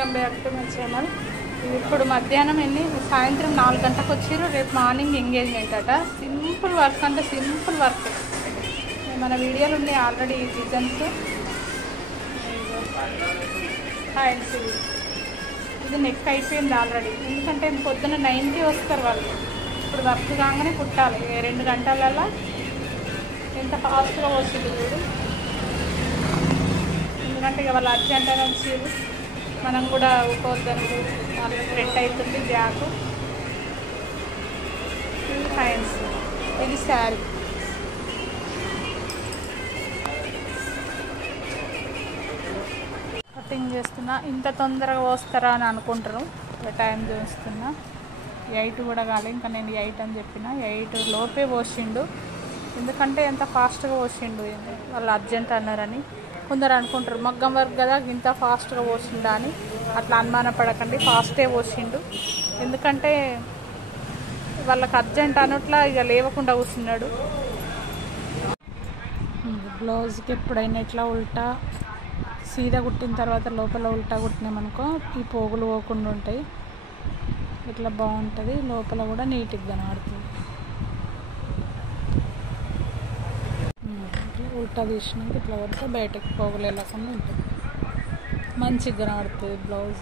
Welcome back to my channel. ఇప్పుడు మధ్యాహ్నం సాయంత్రం 4 గంటలకు వచ్చారు. రేపు మార్నింగ్ ఎంగేజ్మెంట్ అట. సింపుల్ వర్క్ అంటే సింపుల్ వర్క్. మన వీడియోలు ఉన్నాయి ఆల్రెడీ డిజైన్స్. హ్యాండ్స్ ఇది నెక్ అయిపోయింది ఆల్రెడీ. ఎందుకంటే పొద్దున్న 9కి వస్తారు వాళ్ళు. ఇప్పుడు వర్క్ కాగానే కుట్టాలి. 2 గంటలలో ఎంత ఫాస్ట్గా వచ్చింది చూడు. ఎందుకంటే ఇక వాళ్ళు అర్జెంట్ అని వచ్చారు. మనం కూడా ఒక్కొద్దని ఆల్రెడీ రెడ్ అవుతుంది. బ్యాక్ హ్యాండ్స్, ఇది శారీ. కటింగ్ చేస్తున్నా. ఇంత తొందరగా వస్తారా అని అనుకుంటారు. టైం చూస్తున్నా 8 కూడా కాలే. ఇంకా నేను 8 అని చెప్పిన. 8 లోపే పోసిండు. ఎందుకంటే ఎంత ఫాస్ట్గా పోసిండు. వాళ్ళు అర్జెంట్ అన్నారని కొందరు అనుకుంటారు. మగ్గం వర్క్ కదా ఇంత ఫాస్ట్గా పోసిండా అని. అట్లా అనుమానపడకండి. ఫాస్టే పోసిండు. ఎందుకంటే వాళ్ళకి అర్జెంట్ అనట్లా ఇక లేవకుండా కూర్చున్నాడు. బ్లౌజ్కి ఎప్పుడైనా ఇట్లా ఉల్టా సీదా కుట్టిన తర్వాత లోపల ఉల్టా కుట్టినామనుకో ఈ పోగులు పోకుండా ఉంటాయి. ఇట్లా బాగుంటుంది. లోపల కూడా నీట్గా కనబడుతుంది. ఉల్టా తీసినాక ఇట్లా కొడితే బయటకు పోగులు వెళ్ళకుండా ఉంటుంది. మంచిగా కనబడుతుంది బ్లౌజ్.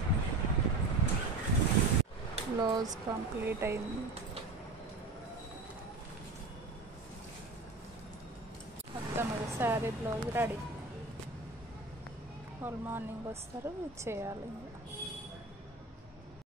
బ్లౌజ్ కంప్లీట్ అయింది. మొత్తం శారీ బ్లౌజ్ రెడీ. వాళ్ళు మార్నింగ్ వస్తారు, ఇచ్చేయాలి.